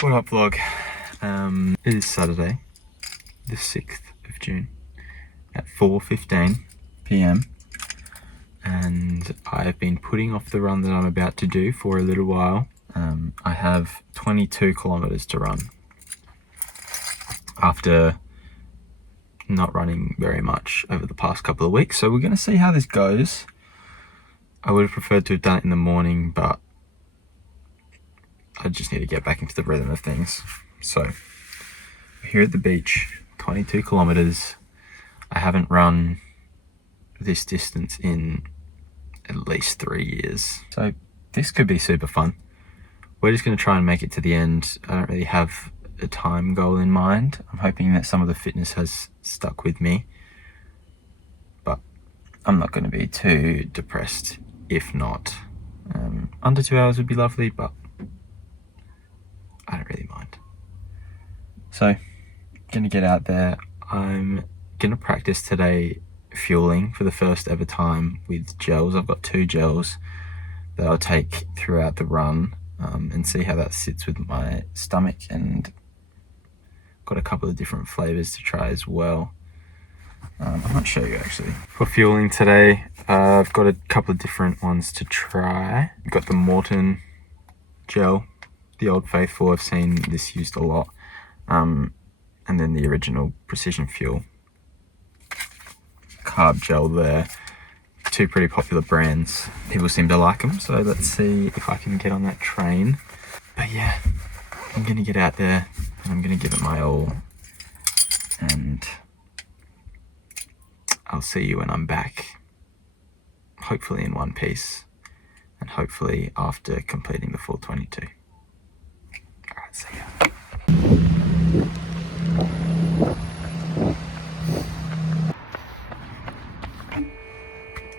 What up, vlog? It is Saturday, the 6th of June at 4:15 p.m. and I've been putting off the run that I'm about to do for a little while. I have 22 kilometers to run after not running very much over the past couple of weeks, so we're going to see how this goes. I would have preferred to have done it in the morning, but I just need to get back into the rhythm of things. So, we're here at the beach, 22 kilometers. I haven't run this distance in at least 3 years. So, this could be super fun. We're just going to try and make it to the end. I don't really have a time goal in mind. I'm hoping that some of the fitness has stuck with me. But I'm not going to be too depressed if not. Under 2 hours would be lovely, but I don't really mind. So, gonna get out there. I'm gonna practice today fueling for the first ever time with gels. I've got 2 gels that I'll take throughout the run and see how that sits with my stomach, and got a couple of different flavors to try as well. I might show you actually. For fueling today, I've got a couple of different ones to try. I've got the Morton gel, the Old Faithful. I've seen this used a lot. And then the original Precision Fuel carb gel there. 2 pretty popular brands. People seem to like them, so let's see if I can get on that train. But yeah, I'm gonna get out there and I'm gonna give it my all, and I'll see you when I'm back, hopefully in one piece, and hopefully after completing the full 22. Alright, see ya.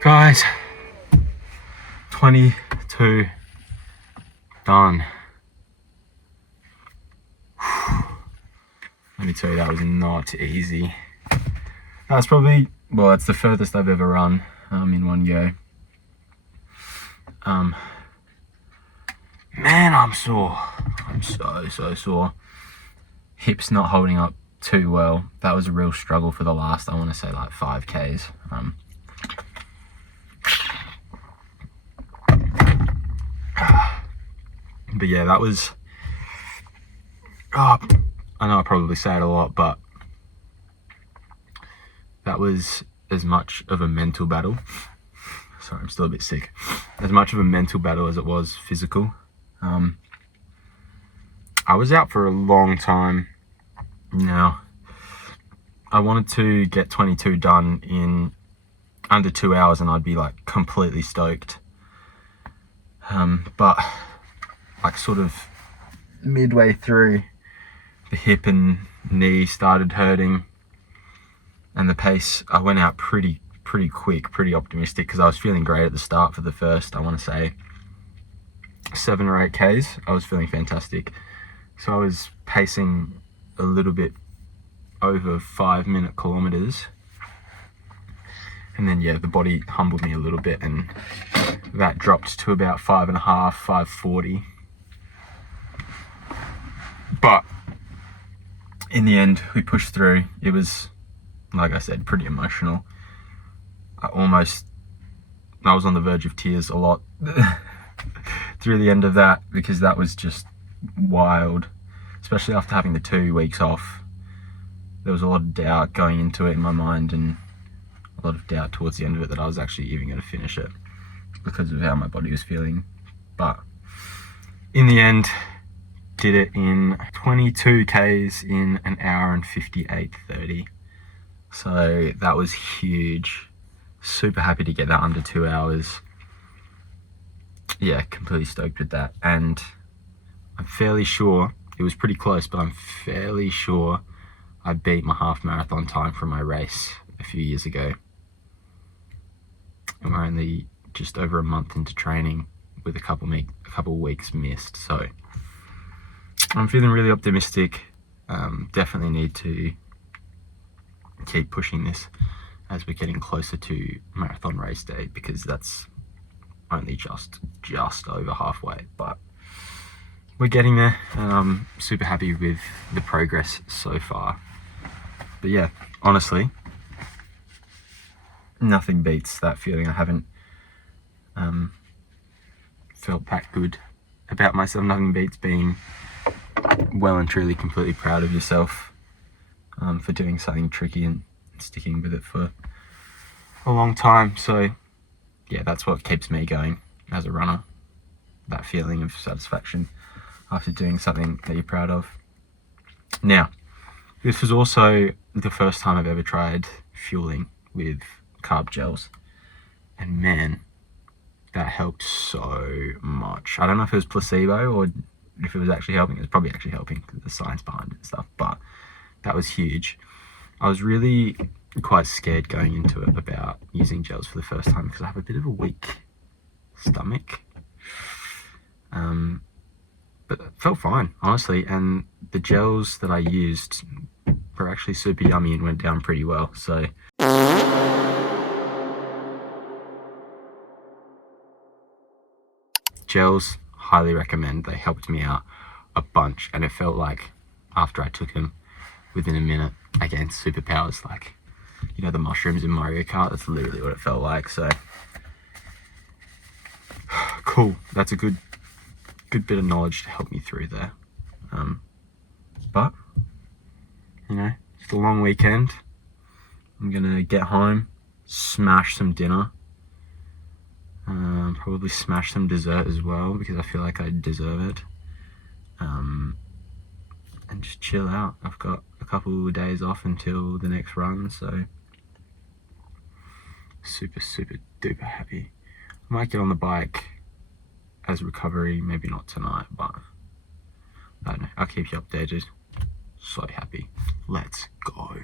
Guys, 22 done. Let me tell you, that was not easy. That's probably, well, it's the furthest I've ever run in one go. Man, I'm sore. I'm so sore. Hips not holding up too well. That was a real struggle for the last, I want to say, like 5Ks. But yeah, that was, I know I probably say it a lot, but that was as much of a mental battle. Sorry, I'm still a bit sick. As much of a mental battle as it was physical. I was out for a long time. Now, I wanted to get 22 done in under 2 hours and I'd be like completely stoked. But like sort of midway through, the hip and knee started hurting, and the pace, I went out pretty quick, pretty optimistic, because I was feeling great at the start for the first, I want to say, 7 or 8 Ks. I was feeling fantastic. So I was pacing a little bit over 5-minute kilometers. And then, yeah, the body humbled me a little bit, and that dropped to about 5.5, 5:40. But in the end, we pushed through. It was, like I said, pretty emotional. I was on the verge of tears a lot through the end of that, because that was just wild, especially after having the 2 weeks off. There was a lot of doubt going into it in my mind, and a lot of doubt towards the end of it that I was actually even going to finish it because of how my body was feeling. But in the end, did it in 22 Ks in an hour and 58:30. So that was huge. Super happy to get that under 2 hours. Yeah, completely stoked with that. And I'm fairly sure, it was pretty close, but I'm fairly sure I beat my half marathon time from my race a few years ago. And we're only just over a month into training with a couple weeks missed. So I'm feeling really optimistic. Definitely need to keep pushing this as we're getting closer to marathon race day, because that's only just over halfway. But we're getting there, and I'm super happy with the progress so far. But yeah, honestly, nothing beats that feeling. I haven't felt that good about myself. Nothing beats being well and truly completely proud of yourself for doing something tricky and sticking with it for a long time. So yeah, that's what keeps me going as a runner, that feeling of satisfaction after doing something that you're proud of. Now, this was also the first time I've ever tried fueling with carb gels, and man, that helped so much. I don't know if it was placebo or if it was actually helping. It was probably actually helping because of the science behind it and stuff, but that was huge. I was really quite scared going into it about using gels for the first time because I have a bit of a weak stomach. But it felt fine, honestly, and the gels that I used were actually super yummy and went down pretty well. So gels, highly recommend. They helped me out a bunch, and it felt like after I took them, within a minute, I gained superpowers, like, you know, the mushrooms in Mario Kart. That's literally what it felt like. So cool, that's a good bit of knowledge to help me through there. But you know, it's a long weekend. I'm gonna get home, smash some dinner, probably smash some dessert as well because I feel like I deserve it, and just chill out. I've got a couple of days off until the next run, so super duper happy. I might get on the bike as recovery, maybe not tonight, but I don't know, I'll keep you updated. So happy. Let's go.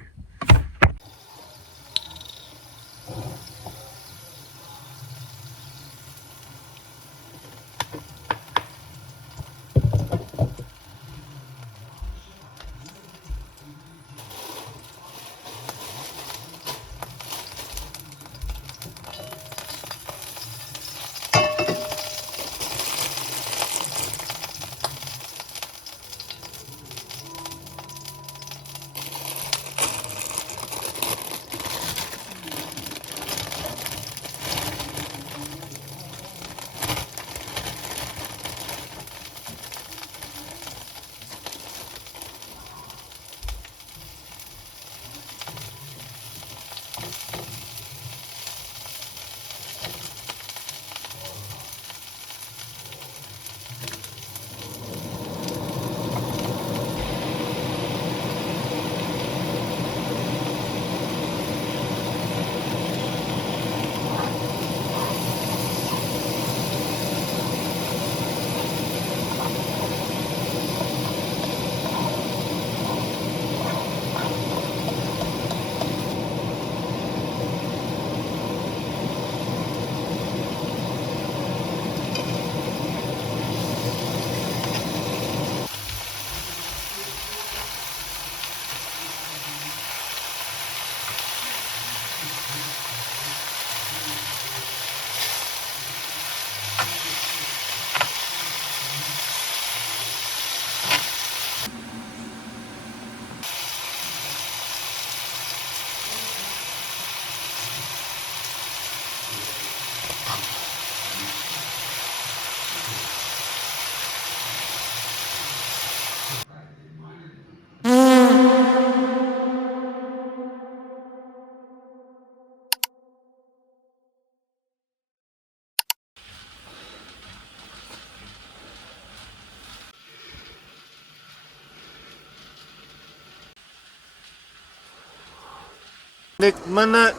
Nick minute.